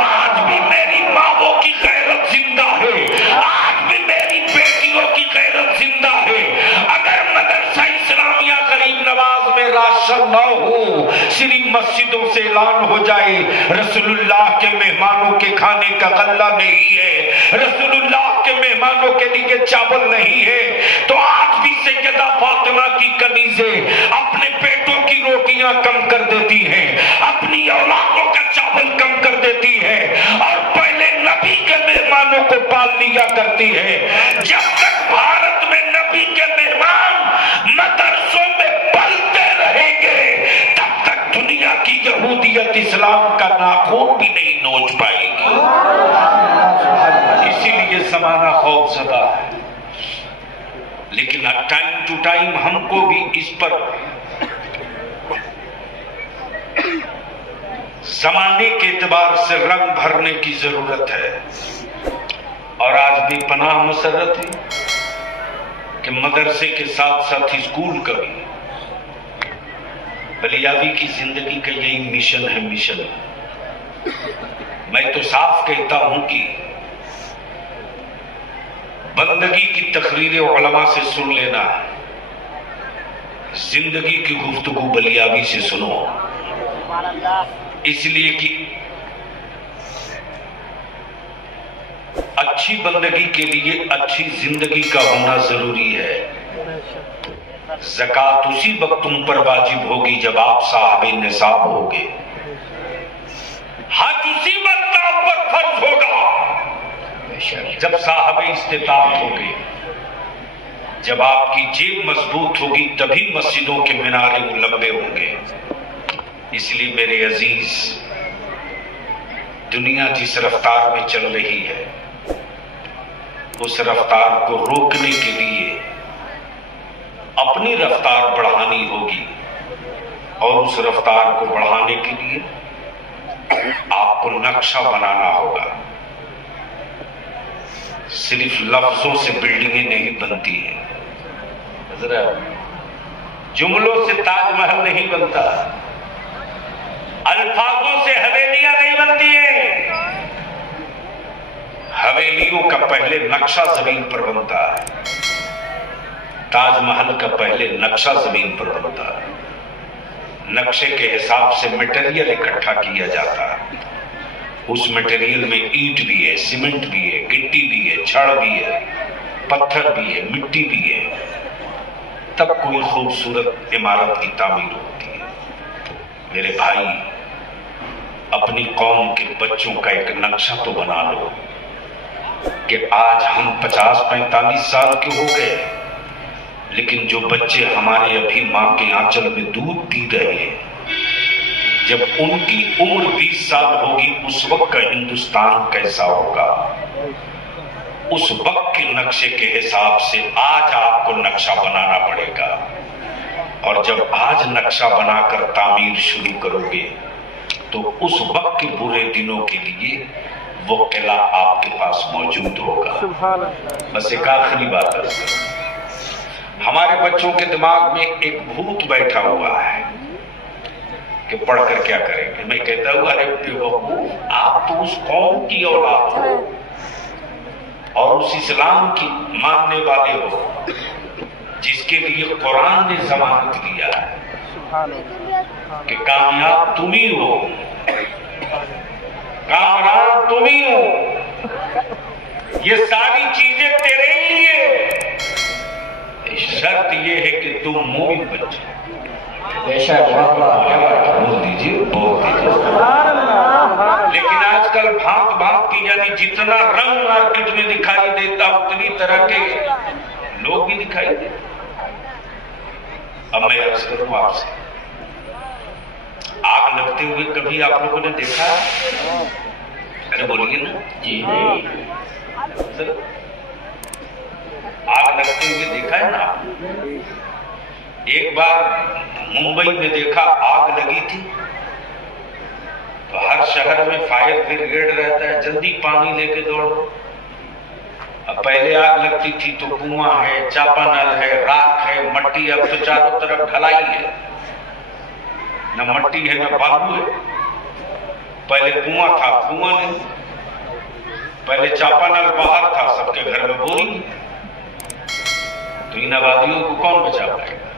आज भी मेरी माँओं की गैरत जिंदा है, आज भी मेरी बेटियों की गैरत जिंदा है। अगर मदरसा इस्लामिया गरीब नवाज में राशन न हो, सिर्फ मस्जिदों से ऐलान हो जाए रसूलुल्लाह के मेहमानों के खाने का गल्ला नहीं है, रसूलुल्लाह के मेहमानों के लिए चावल नहीं है, तो आज भी सैयदा फातिमा की कनीज़ें अपने पेटों की रोटियां कम कर देती हैं, अपनी औलादों का चावल कम कर देती है और पहले नबी के मेहमानों को पाल लिया करती है। जब तक भारत में नबी के मेहमान मदरसों में पलते रहेंगे, तब तक दुनिया की यहूदियत इस्लाम का नाखून भी नहीं नोच पाएगी। इसीलिए जमाना खौफजदा है, लेकिन टाइम टू टाइम हमको भी इस पर जमाने के एतबार से रंग भरने की जरूरत है। और आज भी पनाह मसरत है कि मदरसे के साथ साथ स्कूल का भी, बलियावी की जिंदगी का यही मिशन है। मिशन मैं तो साफ कहता हूं कि बंदगी की तकरीरें उलमा से सुन लेना, जिंदगी की गुफ्तगू बलियावी से सुनो, इसलिए कि अच्छी बंदगी के लिए अच्छी जिंदगी का होना जरूरी है। ज़कात उसी वक्त तुम पर वाजिब होगी जब आप साहिब निसाब होगे, हज उसी वक्त आप पर फर्ज होगा जब साहिब इस्तिताअत होगे, जब आपकी जेब मजबूत होगी तभी मस्जिदों के मीनारे लंबे होंगे। इसलिए मेरे अजीज, दुनिया जिस रफ्तार में चल रही है उस रफ्तार को रोकने के लिए अपनी रफ्तार बढ़ानी होगी, और उस रफ्तार को बढ़ाने के लिए आपको नक्शा बनाना होगा। सिर्फ लफ्जों से बिल्डिंगें नहीं बनती हैं, जुमलों से ताजमहल नहीं बनता, अल्फाजों से हवेलियां नहीं बनती हैं। हवेलियों का पहले नक्शा जमीन पर बनता है, ताजमहल का पहले नक्शा जमीन पर बनता है। नक्शे के हिसाब से मटेरियल इकट्ठा किया जाता है, उस मटेरियल में ईंट भी है, सीमेंट भी है, गिट्टी भी है, छड़ भी है, पत्थर भी है, मिट्टी भी है, तब कोई खूबसूरत इमारत की तामीर होती है। मेरे भाई, अपनी कौम के बच्चों का एक नक्शा तो बना लो कि आज हम 50-45 साल के हो गए, लेकिन जो बच्चे हमारे अभी माँ के आंचल में दूध पी रहे हैं, जब उनकी उम्र 20 साल होगी उस वक्त का हिंदुस्तान कैसा होगा। उस वक्त के नक्शे के हिसाब से आज आपको नक्शा बनाना पड़ेगा, और जब आज नक्शा बनाकर तामीर शुरू करोगे तो उस वक्त के बुरे दिनों के लिए वो किला आपके पास मौजूद होगा। बस एक आखिरी बात है, हमारे बच्चों के दिमाग में एक भूत बैठा हुआ है कि पढ़कर क्या करेंगे। मैं कहता हूँ, अरे बेवकूफ, आप तो उस कौम की औलाद हो और उस इस्लाम की मानने वाले हो जिसके लिए कुरान ने जमानत दिया है कि कामयाब तुम ही हो, कामरान तुम ही हो, ये सारी चीजें तेरे ही लिए। शर्त ये है कि तुम मोमिन बन जाओ। बोल दीजिए, बोल दीजिए। लेकिन अलग भांत भांत की, यानी जितना रंग मार्केट में दिखाई देता उतनी तरह के लोग भी दिखाई देते। अब मैं अर्ज करूं आपसे, आग लगते हुए कभी आप लोगों ने देखा? अरे बोलिए ना जी। आग लगते हुए देखा है ना? एक बार मुंबई में देखा, आग लगी थी तो हर शहर में फायर ब्रिगेड रहता है, जल्दी पानी लेके दौड़ो। अब पहले आग लगती थी तो कुआं है, चापानल है, राख है, मट्टी, अब तो चारों तरफ ढलाई है, न मट्टी है न बालू है। पहले कुआं था, कुआं नहीं। पहले चापानल बाहर था, सबके घर में बोरिंग। तो इन आबादियों को कौन बचा पाएगा?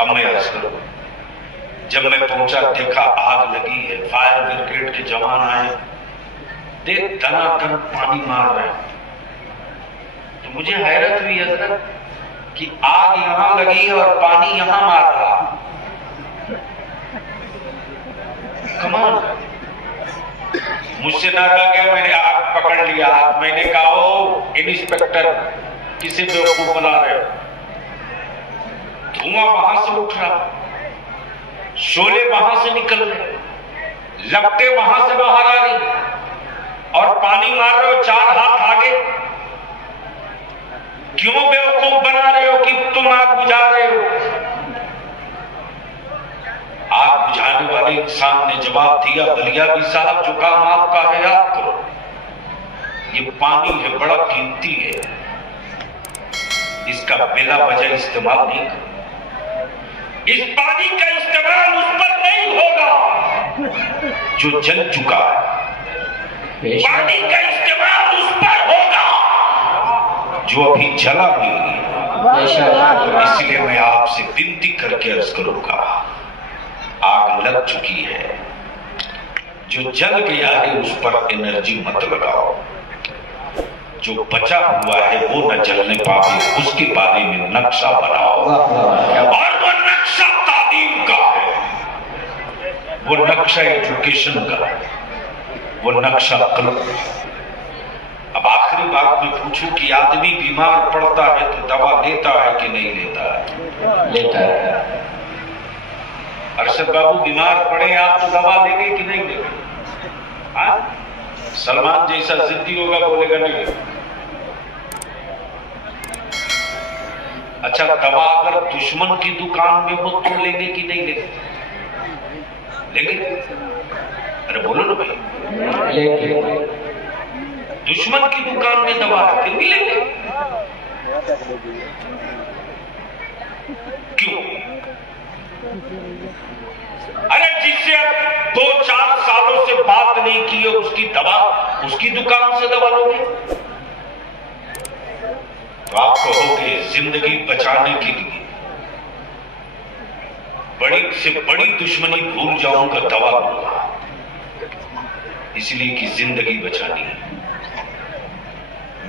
अब मैं अर्ज करूं, जब मैं पहुंचा देखा आग लगी है, फायर ब्रिगेड के जवान आए, देख धनाधन पानी मार रहे हैं। तो मुझे हैरत हुई हजरत कि आग यहां लगी है और पानी यहां मार रहा। कमाल। मुझसे ना रह गया, मैंने आग पकड़ लिया। मैंने कहा, ओ इंस्पेक्टर, किसे बेवकूफ बना रहे हो? धुआं वहां से उठ रहा, शोले वहां से निकल रहे, लपटे वहां से बाहर आ रही, और पानी मार रहे हो 4 हाथ आगे। क्यों बेवकूफ बना रहे हो कि तुम आग बुझा रहे हो? आग बुझाने वाले इंसान ने जवाब दिया, बलियाबी साहब, जो काम आपका है आप करो, ये पानी है, बड़ा कीमती है, इसका बिला वजह इस्तेमाल नहीं करो। इस पानी का इस्तेमाल उस पर नहीं होगा जो जल चुका है, पानी का इस्तेमाल उस पर होगा जो अभी जला नहीं। इसलिए मैं आपसे विनती करके अर्ज करूंगा, आग लग चुकी है, जो जल गया है उस पर एनर्जी मत लगाओ, जो बचा हुआ है वो न जलने पावे, उसके बारे में नक्शा बनाओ। और वो नक्शा तालीम का है, वो नक्शा एजुकेशन का है, वो नक्शा कल्ब। अब आखिरी बात में पूछूं कि आदमी बीमार पड़ता है तो दवा लेता है कि नहीं लेता है? लेता है। अरशद बाबू बीमार पड़े आप तो दवा लेंगे कि नहीं लेंगे? सलमान जैसा जिद्दी होगा, बोलेगा नहीं। अच्छा, दवा अगर दुश्मन की दुकान में हो तो लेंगे कि नहीं लेंगे? लेंगे? अरे बोलो ना भाई। लेंगे। दुश्मन की दुकान में दवा है फिर भी लेंगे? क्यों? अरे जिससे अब 2-4 सालों से बात नहीं की है उसकी दवा, उसकी दुकान से दवा लोगे? तो आप कहोगे जिंदगी बचाने के लिए बड़ी से बड़ी दुश्मनी भूल जाऊंगा, दवा लूंगा, इसलिए कि जिंदगी बचानी है।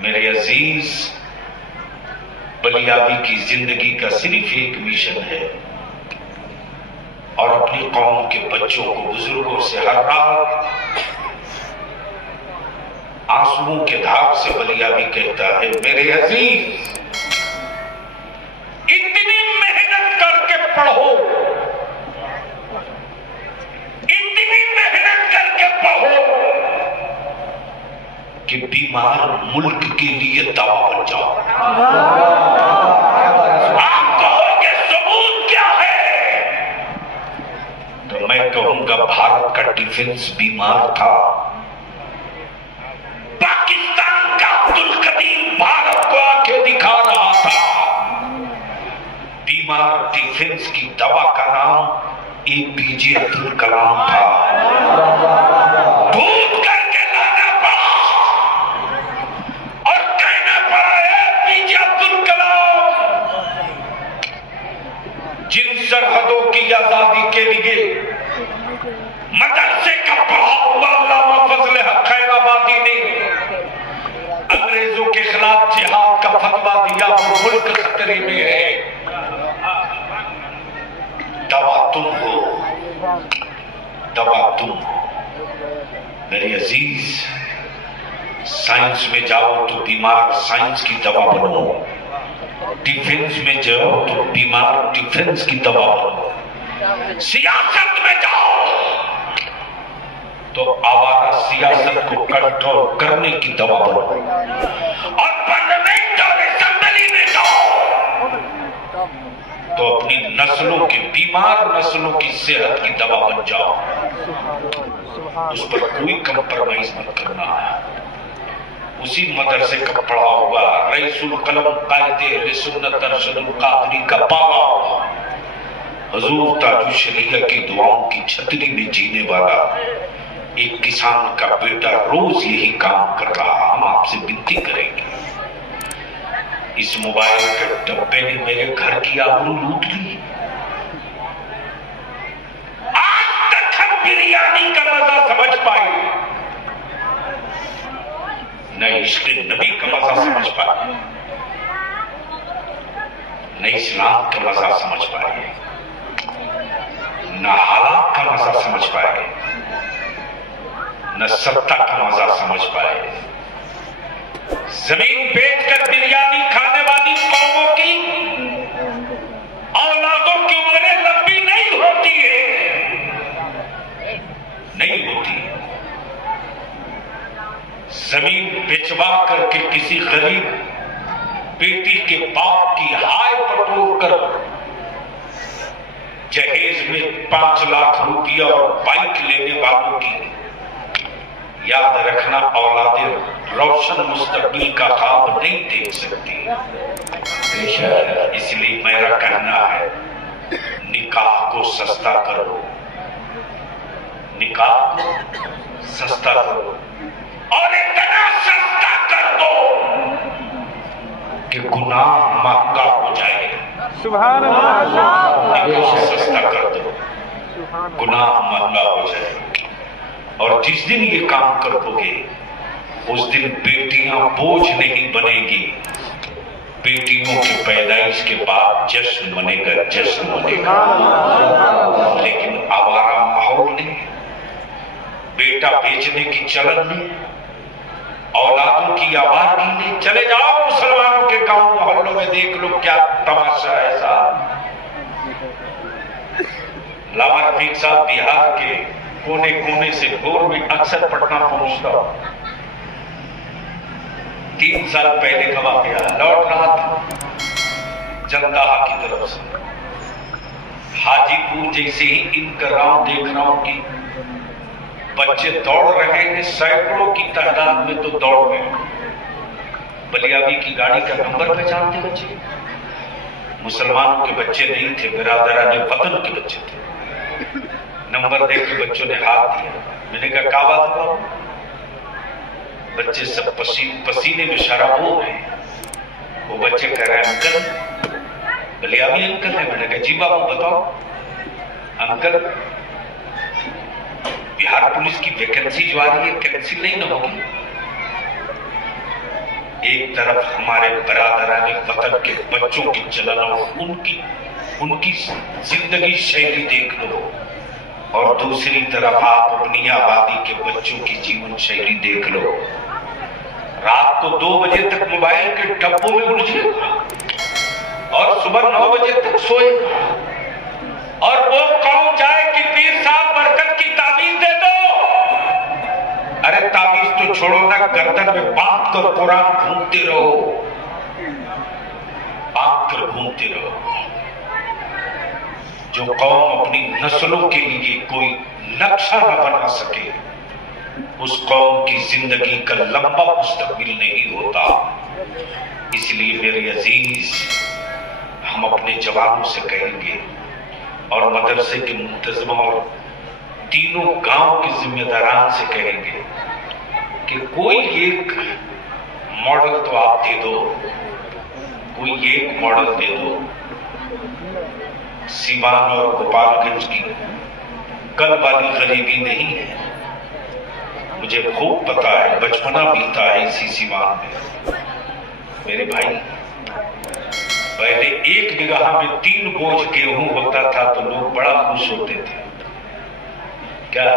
मेरे अजीज, बलियाबी की जिंदगी का सिर्फ एक मिशन है, और अपनी कौम के बच्चों को, बुजुर्गों से हर रात आंसुओं के धार से बलियाबी कहता है, मेरे अजीज, इतनी मेहनत करके पढ़ो, इतनी मेहनत करके पढ़ो कि बीमार मुल्क के लिए दवा बन जाओ। आप कहोगे सबूत क्या है? तो मैं कहूंगा भारत का डिफेंस बीमार था, पाकिस्तान का अब्दुल कदीम भारत को आंखें दिखा रहा था। बीमार डिफेंस की दवा का नाम APJ अब्दुल कलाम था। ढूंढ करके लाना पड़ा और कहना पड़ा, APJ अब्दुल कलाम जिन सरहदों की आजादी के लिए मदरसे का पढ़ा हुआ अल्लामा फजले हक खैराबादी ने अंग्रेजों के खिलाफ जिहाद का फतवा दिया, वो मुल्क खतरे में है। दवा तुम हो, दवा तुम हो। मेरे अजीज, साइंस में जाओ तो बीमार साइंस की दवा बनो, डिफेंस में जाओ तो बीमार डिफेंस की दवा बनो, सियासत में जाओ तो आवारा सियासत को कंट्रोल करने की दवा बनो, और पार्लियामेंट और असेंबली में जाओ तो अपनी नस्लों के बीमार नस्लों की सेहत की दवा बन जाओ। उस पर कोई कंप्रोमाइज मत करना है। उसी मदरसे का पढ़ा हुआ रईसुल कलम कायदे सुन्नत अरशदुल कादरी का पावा हुजूर ताजुल शरीया की दुआओं की छतरी में जीने वाला एक किसान का बेटा रोज यही काम कर रहा। हम आपसे विनती करेंगे, इस मोबाइल के डब्बे ने मेरे घर की आबरू लूट ली। आज तक हम बिरयानी का मजा समझ पाए, न इसके नबी का मजा समझ पाए, न इस्लाम का मजा समझ पाए, न हालात का मजा समझ पाए, न सत्ता का मजा समझ पाए। जमीन बेचकर बिरयानी खाने वाली कौमों की औलादों की उम्रें लंबी नहीं होती है, नहीं होती। जमीन बेचवा करके किसी गरीब बेटी के बाप की हाय बटोर कर जहेज में 5 लाख रुपया और बाइक लेने वालों की याद रखना, औलादें रोशन मुस्तकबिल का ख्वाब नहीं देख सकती। इसलिए मेरा कहना है, निकाह को सस्ता करो, निकाह को सस्ता करो, और इतना सस्ता कर दो कि गुनाह महंगा हो जाए। सुभान अल्लाह। निकाह सस्ता कर दो, गुनाह महंगा हो जाए। और जिस दिन ये काम कर दोगे उस दिन बेटियां बोझ नहीं बनेगी। बेटियों की पैदाइश के बाद जश्न मनेगा, जश्न मनेगा। लेकिन आवारा माहौल ने, बेटा बेचने की चलन ने, औलादों की आवाज़ी ने, चले जाओ मुसलमानों के गांव मोहल्लों में देख लो क्या तमाशा है साहब। लामा रफीक साहब बिहार के कोने कोने से भोर में अक्सर पटना पहुंचता। 3 साल पहले का वाकया, लौट रहा था जंदाहा की तरफ से। हाजीपुर जैसे ही इन कर रहा हूं, देख रहा हूं कि बच्चे दौड़ रहे हैं, सैकड़ों की तादाद में तो दौड़ रहे हैं। बलियाबी की गाड़ी का नंबर पहचानते बच्चे, मुसलमानों के बच्चे नहीं थे, बिरादराने वतन के बच्चे थे। नंबर देख के बच्चों ने हाथ दिया। मैंने कहा क्या बात हुआ? बच्चे सब पसीने में शराब हो गए। वो बच्चे कह रहे हैं अंकल, बलियाबी अंकल है। मैंने कहा जी बाबू बताओ। अंकल, बिहार पुलिस की वैकेंसी जो आ रही है कैंसिल नहीं ना होगी? एक तरफ हमारे बरादराने वतन के बच्चों की चलन और उनकी जिंदगी शैली देख लो, और दूसरी तरफ आप अपनी आबादी के बच्चों की जीवन शैली देख लो। रात को 2 बजे तक मोबाइल के डब्बों में उलझे और सुबह 9 बजे तक सोए। और वो कौन जाए कि पीर साहब बरकत की ताबीज दे दो। अरे ताबीज तो छोड़ो ना, गर्दन में बांध कर कुरान घूमते रहो, बांध कर घूमते रहो। जो कौम अपनी नस्लों के लिए कोई नक्शा न बना सके, उस कौम की जिंदगी का लंबा मुस्तकबिल नहीं होता। इसलिए मेरे अजीज, हम अपने जवानों से कहेंगे और मदरसे के मुंतज़िम और तीनों गांव के जिम्मेदारान से कहेंगे कि कोई एक मॉडल तो आप दे दो, कोई एक मॉडल दे दो। सीवान और गोपालगंज की कल वाली गरीबी नहीं है, मुझे खूब पता है, बचपना बीता है इसी सीवान में। मेरे भाई, पहले 1 बिगहा में 3 बोझ गेहूं होता था तो लोग बड़ा खुश होते थे। क्या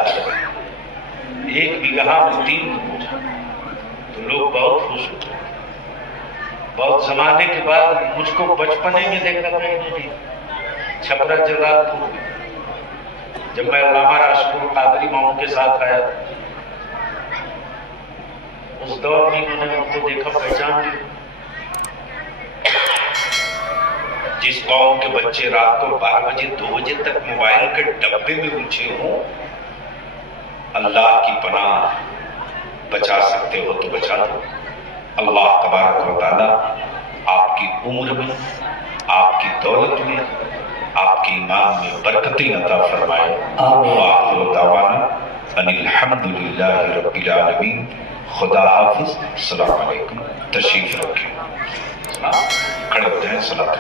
1 बीघा में 3 करोड़, तो लोग बहुत खुश होते हैं। बहुत जमाने के बाद मुझको बचपने में देखा था इन्होंने छपरा जलालपुर में, जब मैं अल्लामा राशिदुल कादरी मामू के साथ आया, उस दौर में इन्होंने हमको देखा, पहचान लिया। जिस कौम के बच्चे रात को 12 बजे 2 बजे तक मोबाइल के डब्बे में उलझे हों, अल्लाह की पनाह, बचा सकते हो तो बचा दो। अल्लाह तबारक व तआला आपकी उम्र में, आपकी दौलत में, आपकी ईमान में बरकतें अता फरमाए। आखिर दावाना अनिल हम्दुलिल्लाहि रब्बिल आलमीन। खुदा हाफिज। अस्सलाम वालेकुम। तशरीफ रखें। खड़े हो जाएं। सलात